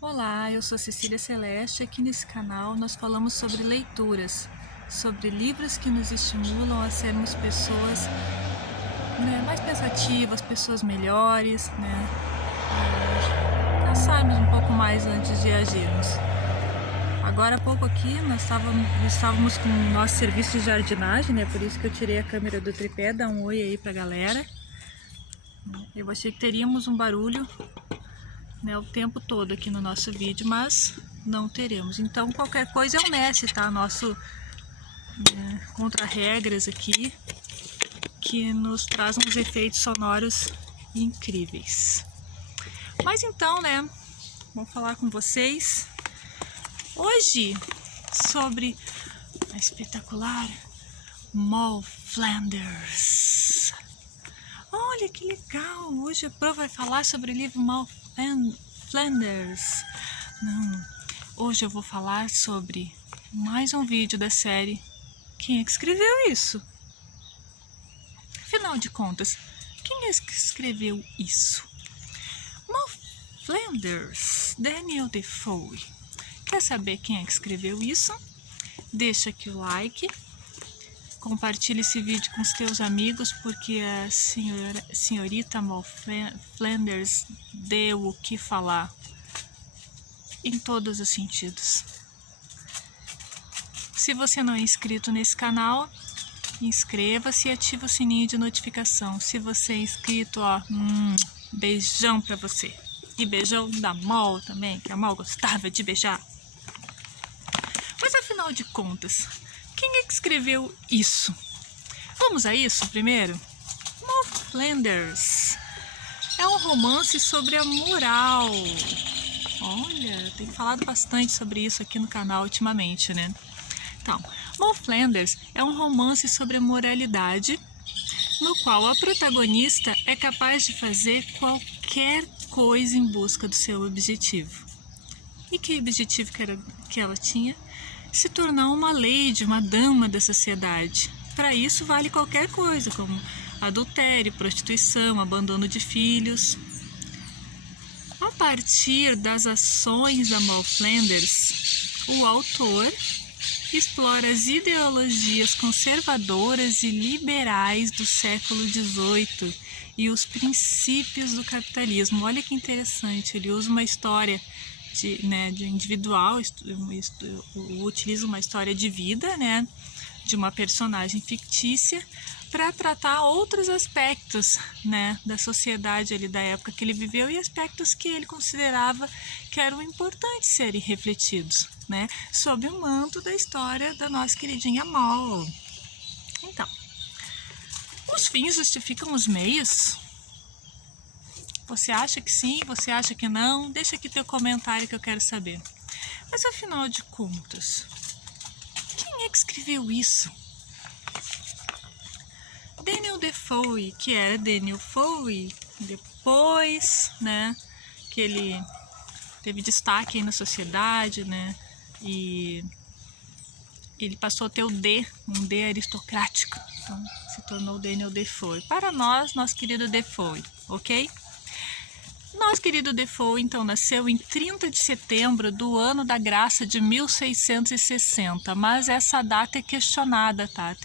Olá, eu sou Cecília Celeste. Aqui nesse canal nós falamos sobre leituras, sobre livros que nos estimulam a sermos pessoas mais pensativas, pessoas melhores, pensarmos um pouco mais antes de agirmos. Agora há pouco aqui nós estávamos com o nosso serviço de jardinagem, por isso que eu tirei a câmera do tripé, dá um oi aí pra galera. Eu achei que teríamos um barulho o tempo todo aqui no nosso vídeo, mas não teremos. Então qualquer coisa é o Messi, tá? Nosso contra-regras aqui, que nos traz uns efeitos sonoros incríveis. Mas então, vou falar com vocês hoje sobre a espetacular Moll Flanders. Olha que legal! Hoje a Pro vai falar sobre o livro Moll Flanders. Não, hoje eu vou falar sobre mais um vídeo da série Quem é que escreveu isso? Afinal de contas, quem é que escreveu isso? Moll Flanders, Daniel Defoe. Quer saber quem é que escreveu isso? Deixa aqui o like. Compartilhe esse vídeo com os teus amigos, porque a senhorita Moll Flanders deu o que falar em todos os sentidos. Se você não é inscrito nesse canal, inscreva-se e ative o sininho de notificação. Se você é inscrito, beijão pra você. E beijão da Moll também, que a Moll gostava de beijar. Mas afinal de contas, quem é que escreveu isso? Vamos a isso primeiro? Moll Flanders é um romance sobre a moral. Olha, tenho falado bastante sobre isso aqui no canal ultimamente, Então, Moll Flanders é um romance sobre a moralidade, no qual a protagonista é capaz de fazer qualquer coisa em busca do seu objetivo. E que objetivo que ela tinha? Se tornar uma lady, uma dama da sociedade. Para isso vale qualquer coisa, como adultério, prostituição, abandono de filhos. A partir das ações da Moll Flanders, o autor explora as ideologias conservadoras e liberais do século XVIII e os princípios do capitalismo. Olha que interessante, ele usa uma história de individual, utiliza uma história de vida, de uma personagem fictícia, para tratar outros aspectos, da sociedade ali da época que ele viveu e aspectos que ele considerava que eram importantes serem refletidos, sob o manto da história da nossa queridinha Moll. Então, os fins justificam os meios? Você acha que sim? Você acha que não? Deixa aqui teu comentário que eu quero saber. Mas afinal de contas, quem é que escreveu isso? Daniel Defoe, que era Daniel Foe, depois, que ele teve destaque aí na sociedade, e ele passou a ter o D, um D aristocrático, então se tornou Daniel Defoe. Para nós, nosso querido Defoe, ok? Nosso querido Defoe, então, nasceu em 30 de setembro do ano da graça de 1660, mas essa data é questionada, tá?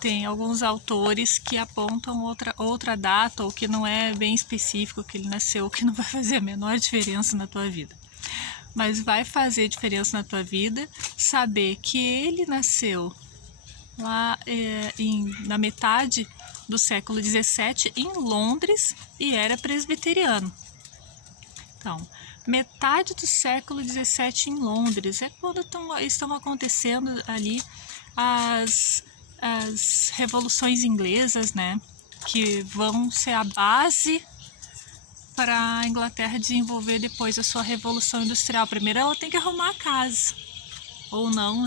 Tem alguns autores que apontam outra data, ou que não é bem específico que ele nasceu, que não vai fazer a menor diferença na tua vida. Mas vai fazer diferença na tua vida saber que ele nasceu lá na metade do século XVII em Londres e era presbiteriano. Então, metade do século XVII em Londres é quando estão acontecendo ali as revoluções inglesas, que vão ser a base para a Inglaterra desenvolver depois a sua revolução industrial. Primeiro ela tem que arrumar a casa, ou não,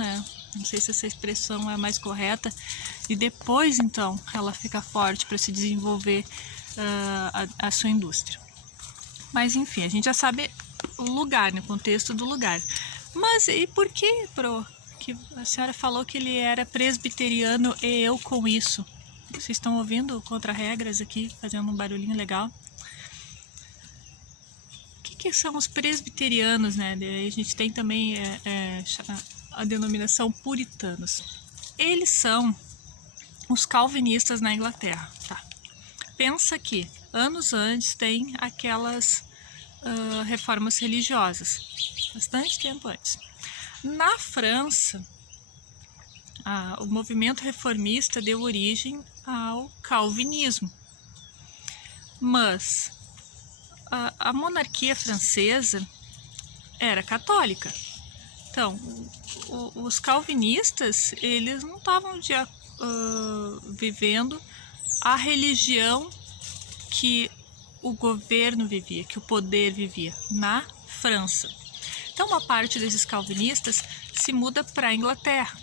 não sei se essa expressão é mais correta, e depois então ela fica forte para se desenvolver a sua indústria. Mas enfim, a gente já sabe o lugar, o contexto do lugar. Mas e por que, que a senhora falou que ele era presbiteriano e eu com isso? Vocês estão ouvindo contra-regras aqui, fazendo um barulhinho legal? O que que são os presbiterianos, né? A gente tem também a denominação puritanos. Eles são os calvinistas na Inglaterra, tá? Pensa que anos antes tem aquelas reformas religiosas, bastante tempo antes. Na França, o movimento reformista deu origem ao calvinismo, mas a monarquia francesa era católica. Então, os calvinistas, eles não estavam vivendo a religião que o governo vivia, que o poder vivia na França. Então, uma parte desses calvinistas se muda para a Inglaterra.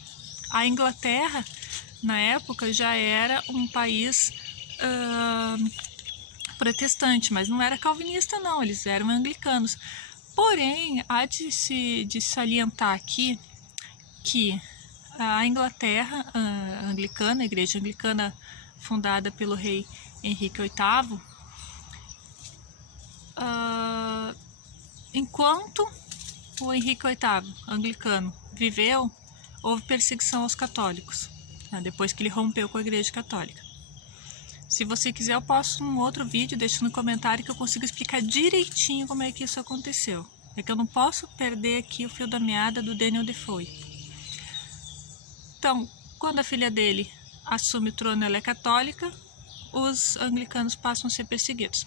A Inglaterra, na época, já era um país protestante, mas não era calvinista não, eles eram anglicanos. Porém, há de salientar aqui que a Inglaterra anglicana, a igreja anglicana fundada pelo rei Henrique VIII, enquanto o Henrique VIII, anglicano, viveu, houve perseguição aos católicos, depois que ele rompeu com a igreja católica. Se você quiser, eu posto um outro vídeo, deixa no comentário que eu consigo explicar direitinho como é que isso aconteceu. É que eu não posso perder aqui o fio da meada do Daniel Defoe. Então, quando a filha dele assume o trono, ela é católica, os anglicanos passam a ser perseguidos.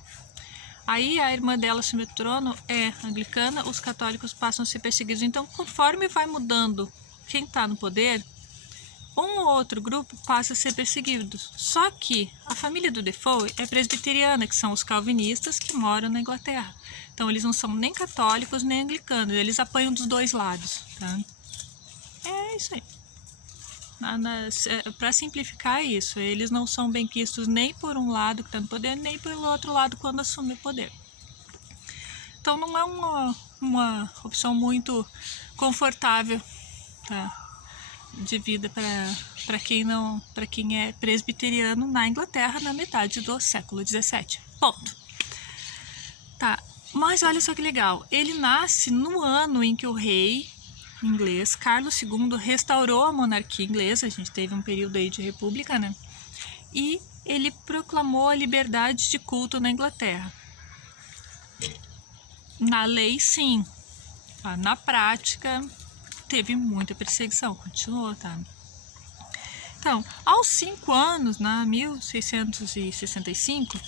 Aí a irmã dela assume o trono, é anglicana, os católicos passam a ser perseguidos. Então, conforme vai mudando quem está no poder, um ou outro grupo passa a ser perseguido. Só que a família do Defoe é presbiteriana, que são os calvinistas que moram na Inglaterra. Então, eles não são nem católicos nem anglicanos, eles apanham dos dois lados. Tá? É isso aí. Para simplificar isso, eles não são benquistos nem por um lado que está no poder, nem pelo outro lado quando assume o poder. Então, não é uma opção muito confortável, tá? De vida para quem é presbiteriano na Inglaterra na metade do século XVII. Ponto. Tá, mas olha só que legal. Ele nasce no ano em que o rei inglês Carlos II restaurou a monarquia inglesa. A gente teve um período aí de república, né? E ele proclamou a liberdade de culto na Inglaterra. Na lei, sim. Na prática, teve muita perseguição, continuou, tá? Então, aos 5 anos, na 1665,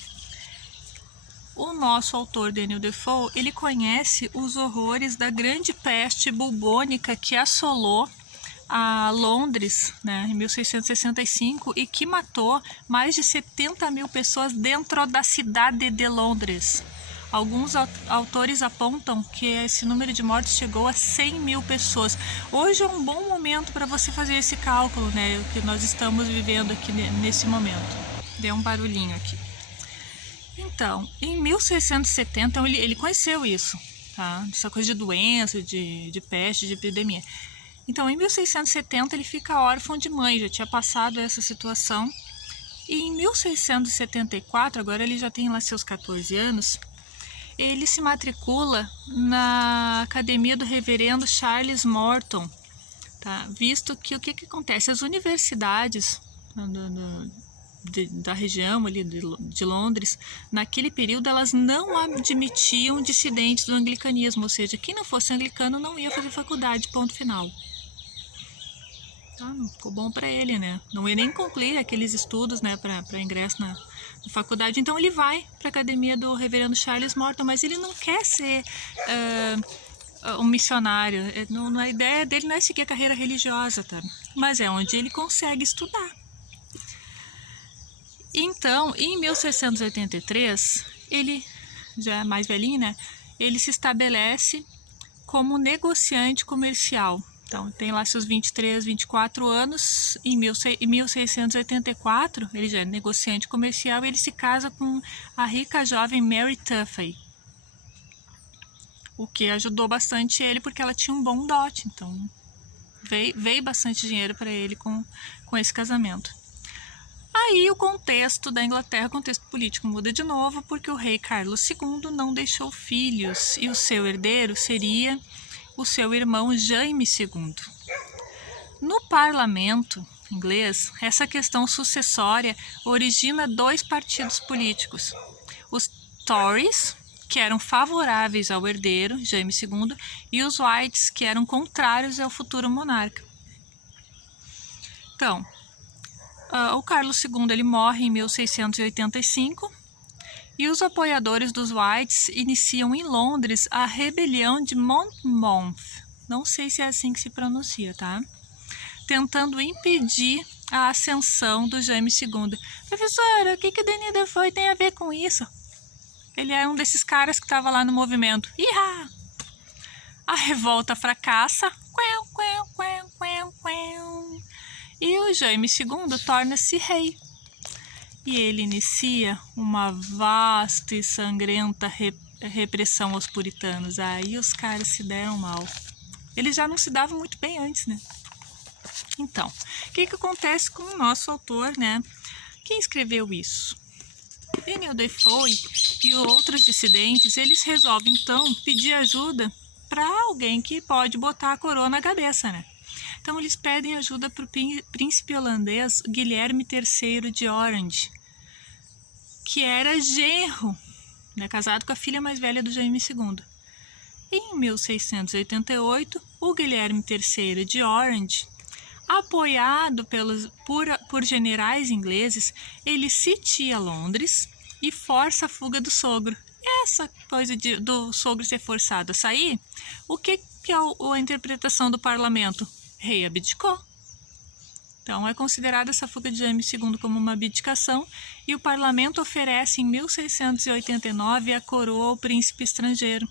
o nosso autor Daniel Defoe, ele conhece os horrores da grande peste bubônica que assolou a Londres, né, em 1665 e que matou mais de 70 mil pessoas dentro da cidade de Londres. Alguns autores apontam que esse número de mortes chegou a 100 mil pessoas. Hoje é um bom momento para você fazer esse cálculo, né? O que nós estamos vivendo aqui nesse momento. Deu um barulhinho aqui. Então, em 1670, ele conheceu isso, tá? Essa coisa de doença, de peste, de epidemia. Então, em 1670, ele fica órfão de mãe, já tinha passado essa situação. E em 1674, agora ele já tem lá seus 14 anos, ele se matricula na academia do reverendo Charles Morton, tá? Visto que o que acontece? As universidades da região ali de Londres, naquele período, elas não admitiam dissidentes do anglicanismo, ou seja, quem não fosse anglicano não ia fazer faculdade, ponto final. Não ficou bom para ele, né? Não ia nem concluir aqueles estudos, né, para ingresso na faculdade. Então ele vai para a academia do reverendo Charles Morton, mas ele não quer ser um missionário. A ideia dele não é seguir a carreira religiosa, tá? Mas é onde ele consegue estudar. Então, em 1683, ele já é mais velhinho, né? Ele se estabelece como negociante comercial. Então, tem lá seus 23, 24 anos. Em 1684, ele já é negociante comercial e ele se casa com a rica jovem Mary Tuffey, o que ajudou bastante ele porque ela tinha um bom dote. Então, veio bastante dinheiro para ele com esse casamento. aí o contexto da Inglaterra, o contexto político muda de novo, porque o rei Carlos II não deixou filhos e o seu herdeiro seria o seu irmão Jaime II. No parlamento inglês, essa questão sucessória origina dois partidos políticos. Os Tories, que eram favoráveis ao herdeiro, Jaime II, e os Whites, que eram contrários ao futuro monarca. Então, o Carlos II ele morre em 1685 e os apoiadores dos Whites iniciam em Londres a rebelião de Monmouth. Não sei se é assim que se pronuncia, tá? Tentando impedir a ascensão do Jaime II. Professora, o que o Denis Defoe tem a ver com isso? Ele é um desses caras que estava lá no movimento. Iha! A revolta fracassa. E o Jaime II torna-se rei. E ele inicia uma vasta e sangrenta repressão aos puritanos. Aí os caras se deram mal. Eles já não se davam muito bem antes, né? Então, o que acontece com o nosso autor, né? Quem escreveu isso? Daniel Defoe e outros dissidentes, eles resolvem, então, pedir ajuda para alguém que pode botar a coroa na cabeça, né? Então, eles pedem ajuda para o príncipe holandês Guilherme III de Orange, que era genro, né, casado com a filha mais velha do Jaime II. Em 1688, o Guilherme III de Orange, apoiado por generais ingleses, ele sitia Londres e força a fuga do sogro. Essa coisa do sogro ser forçado a sair, o que é a interpretação do parlamento? Rei abdicou. Então, é considerada essa fuga de Jaime II como uma abdicação e o parlamento oferece em 1689 a coroa ao príncipe estrangeiro.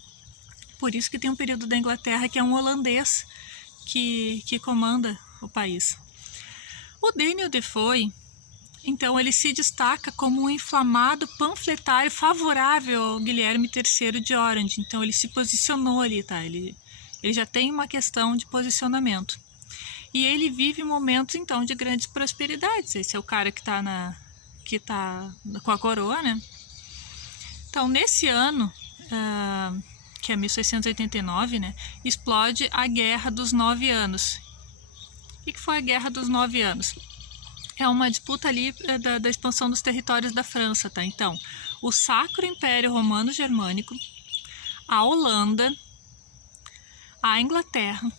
Por isso que tem um período da Inglaterra que é um holandês que comanda o país. O Daniel Defoe, então, ele se destaca como um inflamado panfletário favorável ao Guilherme III de Orange. Então, ele se posicionou ali, tá? Ele já tem uma questão de posicionamento. E ele vive momentos, então, de grandes prosperidades. Esse é o cara que tá com a coroa, né? Então, nesse ano, que é 1689, né, explode a Guerra dos 9 Anos. O que foi a Guerra dos 9 Anos? É uma disputa ali da expansão dos territórios da França, tá? Então, o Sacro Império Romano Germânico, a Holanda, a Inglaterra,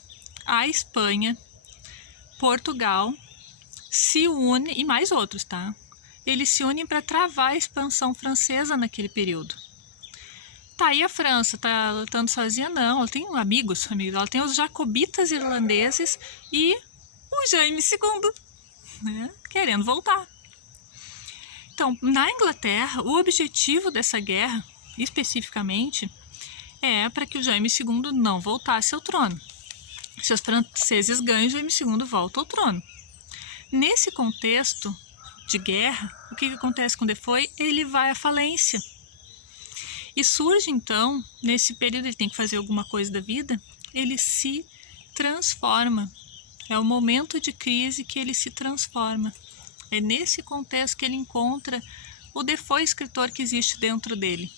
a Espanha, Portugal se unem, e mais outros, tá? Eles se unem para travar a expansão francesa naquele período. Tá aí a França, tá lutando sozinha? Não, ela tem amigos. Ela tem os jacobitas irlandeses e o Jaime II, né, querendo voltar. Então, na Inglaterra, o objetivo dessa guerra, especificamente, é para que o Jaime II não voltasse ao trono. Se os franceses ganham, o Jaime II volta ao trono. Nesse contexto de guerra, o que acontece com Defoe? Ele vai à falência. E surge, então, nesse período, ele tem que fazer alguma coisa da vida, ele se transforma. É o momento de crise que ele se transforma. É nesse contexto que ele encontra o Defoe escritor que existe dentro dele.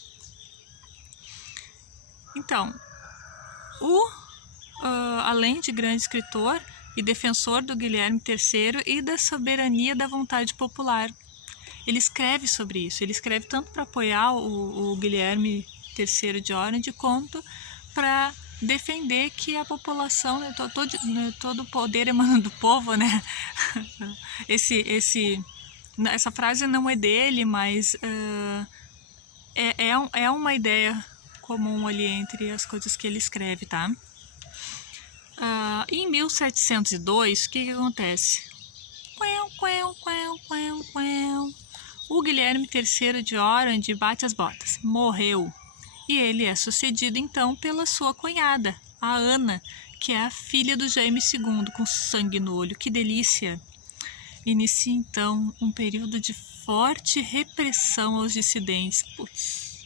Então, além de grande escritor e defensor do Guilherme III e da soberania da vontade popular, ele escreve sobre isso. Ele escreve tanto para apoiar o Guilherme III de Orange, quanto para defender que a população, né, todo o poder emana do povo, né? Essa frase não é dele, mas é uma ideia comum ali entre as coisas que ele escreve, tá? Em 1702, o que acontece? O Guilherme III de Orange bate as botas, morreu. E ele é sucedido, então, pela sua cunhada, a Ana, que é a filha do Jaime II, com sangue no olho. Que delícia! Inicia, então, um período de forte repressão aos dissidentes. Putz.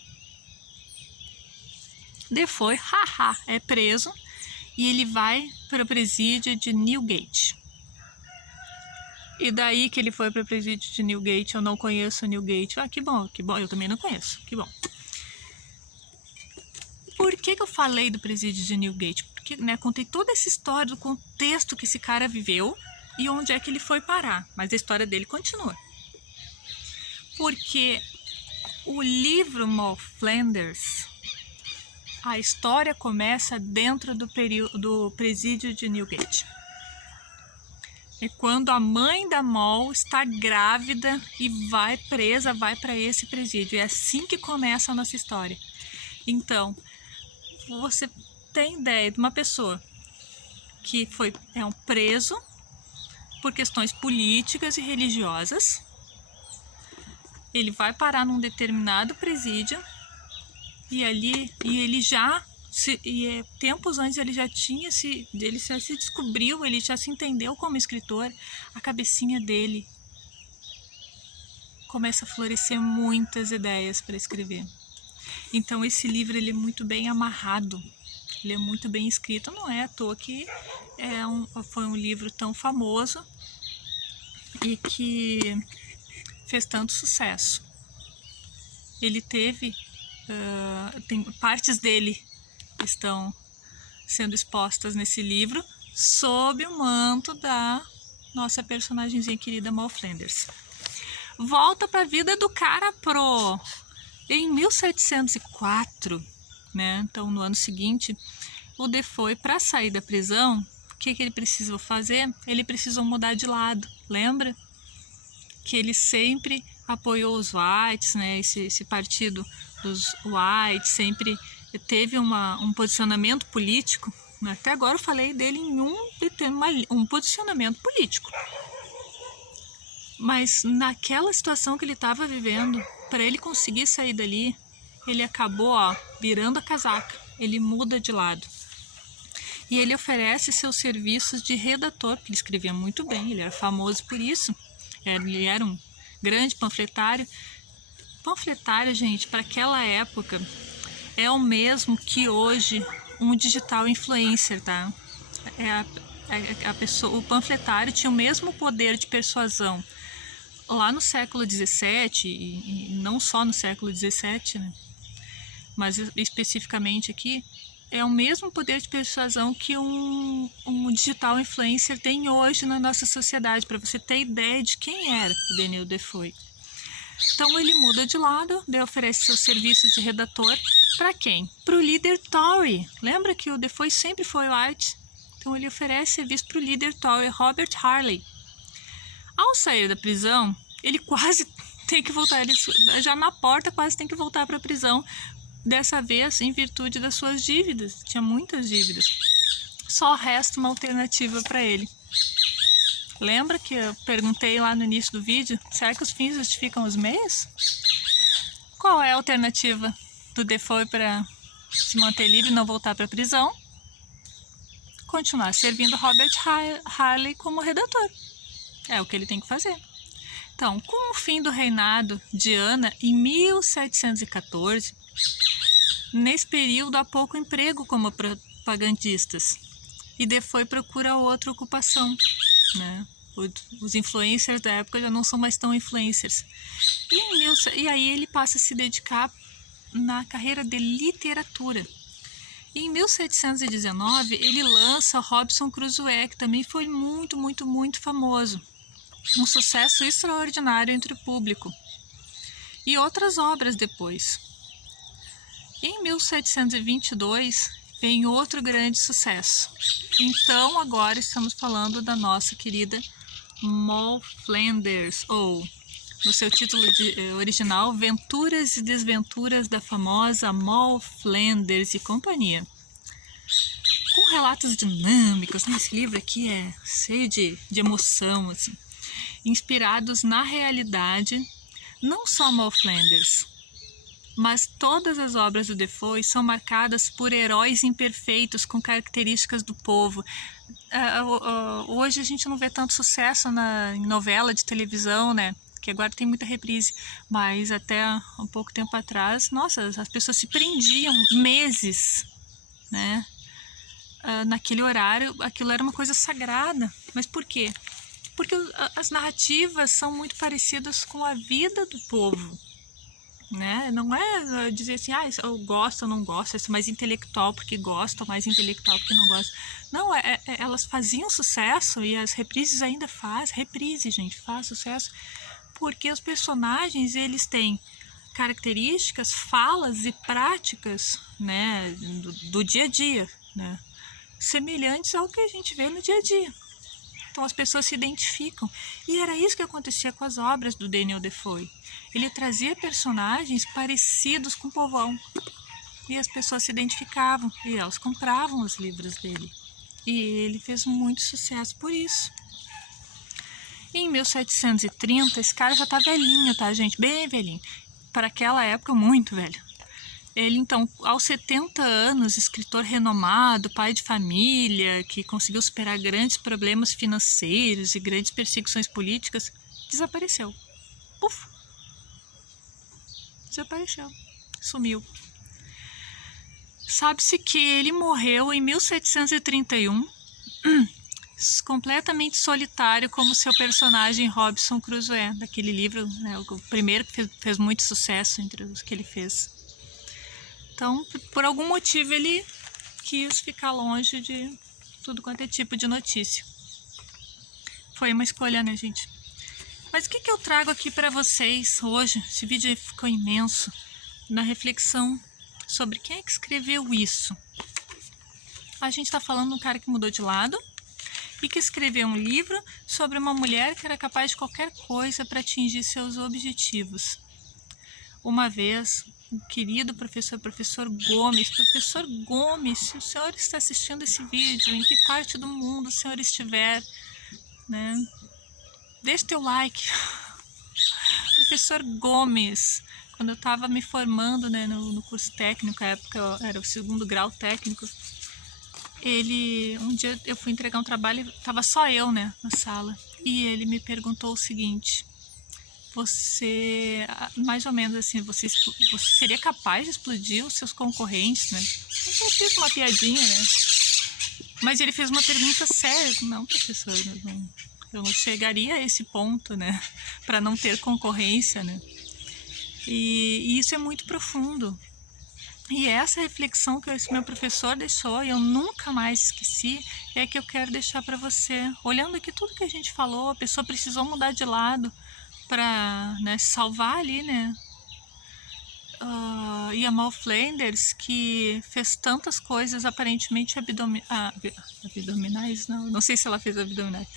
Defoe, é preso e ele vai para o presídio de Newgate. E daí que ele foi para o presídio de Newgate. Eu não conheço Newgate. Ah, que bom, que bom. Eu também não conheço, que bom. Por que eu falei do presídio de Newgate? Porque, né, contei toda essa história do contexto que esse cara viveu e onde é que ele foi parar. Mas a história dele continua. Porque o livro Moll Flanders, a história começa dentro do presídio de Newgate. É quando a mãe da Moll está grávida e vai presa, vai para esse presídio. É assim que começa a nossa história. Então, você tem ideia de uma pessoa que é um preso por questões políticas e religiosas. Ele vai parar num determinado presídio e ele já tempos antes ele já se descobriu, ele já se entendeu como escritor. A cabecinha dele começa a florescer muitas ideias para escrever. Então esse livro ele é muito bem amarrado, ele é muito bem escrito. Não é à toa que foi um livro tão famoso e que fez tanto sucesso. Ele teve partes dele estão sendo expostas nesse livro sob o manto da nossa personagemzinha querida Moll Flanders. Volta para a vida do cara em 1704, né? Então no ano seguinte, o Defoe, para sair da prisão, o que ele precisou fazer? Ele precisou mudar de lado. Lembra que ele sempre apoiou os Whites, né? Esse partido dos Whites sempre teve um posicionamento político. Até agora eu falei dele em um posicionamento político. Mas naquela situação que ele estava vivendo, para ele conseguir sair dali, ele acabou virando a casaca. Ele muda de lado. E ele oferece seus serviços de redator, porque ele escrevia muito bem, ele era famoso por isso. Ele era um grande panfletário. Panfletário, gente, para aquela época, é o mesmo que hoje um digital influencer, tá? O panfletário tinha o mesmo poder de persuasão lá no século XVII, e não só no século XVII, né? Mas especificamente aqui, é o mesmo poder de persuasão que um digital influencer tem hoje na nossa sociedade, para você ter ideia de quem era o Daniel Defoe. Então ele muda de lado, oferece seus serviços de redator para quem? Para o líder Tory. Lembra que o Defoe sempre foi white? Então ele oferece serviço para o líder Tory, Robert Harley. Ao sair da prisão, ele quase tem que voltar, ele já na porta quase tem que voltar para a prisão, dessa vez em virtude das suas dívidas. Tinha muitas dívidas. Só resta uma alternativa para ele. Lembra que eu perguntei lá no início do vídeo, será que os fins justificam os meios? Qual é a alternativa do Defoe para se manter livre e não voltar para a prisão? Continuar servindo Robert Harley como redator. É o que ele tem que fazer. Então, com o fim do reinado de Ana em 1714, nesse período há pouco emprego como propagandistas e Defoe procura outra ocupação, né? Os influencers da época já não são mais tão influencers. E aí ele passa a se dedicar na carreira de literatura. E em 1719 ele lança Robinson Crusoe, que também foi muito, muito, muito famoso. Um sucesso extraordinário entre o público. E outras obras depois. Em 1722 vem outro grande sucesso. Então agora estamos falando da nossa querida Moll Flanders, ou no seu título original, Venturas e Desventuras da famosa Moll Flanders e companhia. Com relatos dinâmicos, né? Esse livro aqui é cheio de emoção, assim, inspirados na realidade. Não só Moll Flanders, mas todas as obras do Defoe são marcadas por heróis imperfeitos com características do povo. Hoje a gente não vê tanto sucesso em novela de televisão, né? Que agora tem muita reprise, mas até um pouco tempo atrás, nossa, as pessoas se prendiam meses, né? Naquele horário, aquilo era uma coisa sagrada. Mas por quê? porque as narrativas são muito parecidas com a vida do povo, né? Não é dizer assim, eu gosto ou não gosto, eu sou mais intelectual porque gosto, ou mais intelectual porque não gosto. Não, elas faziam sucesso e as reprises ainda fazem. Reprise, gente, faz sucesso porque os personagens, eles têm características, falas e práticas, né, do dia a dia, né, semelhantes ao que a gente vê no dia a dia. Então as pessoas se identificam. E era isso que acontecia com as obras do Daniel Defoe. Ele trazia personagens parecidos com o povão. E as pessoas se identificavam. E elas compravam os livros dele. E ele fez muito sucesso por isso. Em 1730, esse cara já tá velhinho, tá, gente? Bem velhinho. Para aquela época, muito velho. Ele, então, aos 70 anos, escritor renomado, pai de família, que conseguiu superar grandes problemas financeiros e grandes perseguições políticas, desapareceu. Puf! Desapareceu. Sumiu. Sabe-se que ele morreu em 1731, completamente solitário, como seu personagem Robinson Crusoe, daquele livro, né, o primeiro que fez muito sucesso entre os que ele fez. Então, por algum motivo, ele quis ficar longe de tudo quanto é tipo de notícia. Foi uma escolha, né, gente? Mas o que eu trago aqui para vocês hoje? Esse vídeo ficou imenso, na reflexão sobre quem é que escreveu isso. A gente está falando de um cara que mudou de lado e que escreveu um livro sobre uma mulher que era capaz de qualquer coisa para atingir seus objetivos. Uma vez, o querido professor Gomes, se o senhor está assistindo esse vídeo, em que parte do mundo o senhor estiver, né, deixe teu like. Professor Gomes, quando eu estava me formando, né, no curso técnico, na época era o 2º grau técnico, um dia eu fui entregar um trabalho, estava só eu, né, na sala, e ele me perguntou o seguinte: você, mais ou menos assim, você seria capaz de explodir os seus concorrentes, né? Eu fiz uma piadinha, né? Mas ele fez uma pergunta séria. Não, professor, eu não chegaria a esse ponto, né? Para não ter concorrência, né? E isso é muito profundo. E essa reflexão que esse meu professor deixou, e eu nunca mais esqueci, é que eu quero deixar para você. Olhando aqui tudo que a gente falou, a pessoa precisou mudar de lado para, né, salvar ali, né, e a Mal Flanders, que fez tantas coisas aparentemente abdominais, não sei se ela fez abdominais,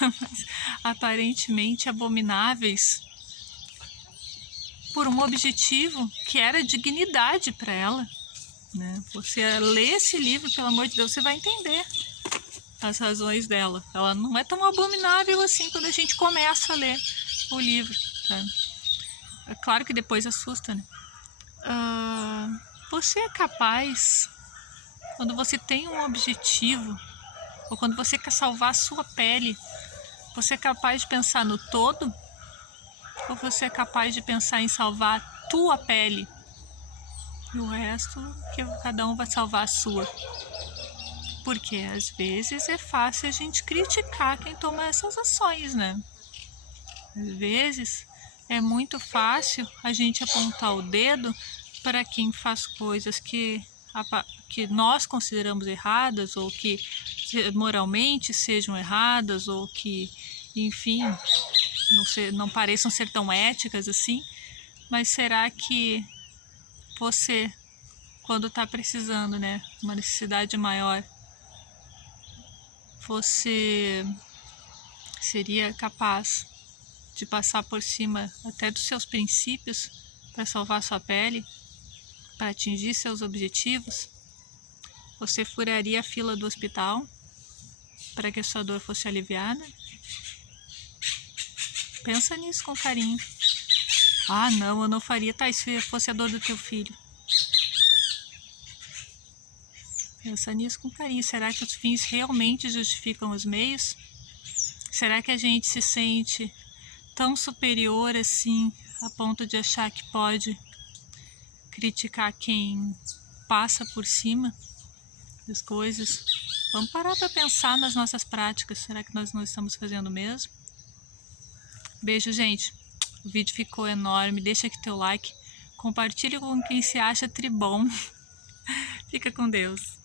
mas aparentemente abomináveis, por um objetivo que era dignidade para ela, né? Você lê esse livro, pelo amor de Deus, você vai entender as razões dela. Ela não é tão abominável assim quando a gente começa a ler o livro, tá? É claro que depois assusta, né? Você é capaz, quando você tem um objetivo, ou quando você quer salvar a sua pele, você é capaz de pensar no todo, ou você é capaz de pensar em salvar a tua pele? E o resto, que cada um vai salvar a sua. Porque às vezes é fácil a gente criticar quem toma essas ações, né? Às vezes é muito fácil a gente apontar o dedo para quem faz coisas que nós consideramos erradas, ou que moralmente sejam erradas, ou que, enfim, não pareçam ser tão éticas assim. Mas será que você, quando está precisando, né, uma necessidade maior, você seria capaz de passar por cima até dos seus princípios para salvar sua pele, para atingir seus objetivos? Você furaria a fila do hospital para que a sua dor fosse aliviada? Pensa nisso com carinho. Não, eu não faria. Tá, e se fosse a dor do teu filho? Pensa nisso com carinho. Será que os fins realmente justificam os meios? Será que a gente se sente tão superior assim, a ponto de achar que pode criticar quem passa por cima das coisas? Vamos parar para pensar nas nossas práticas. Será que nós não estamos fazendo o mesmo? Beijo, gente. O vídeo ficou enorme. Deixa aqui teu like. Compartilhe com quem se acha tribom. Fica com Deus.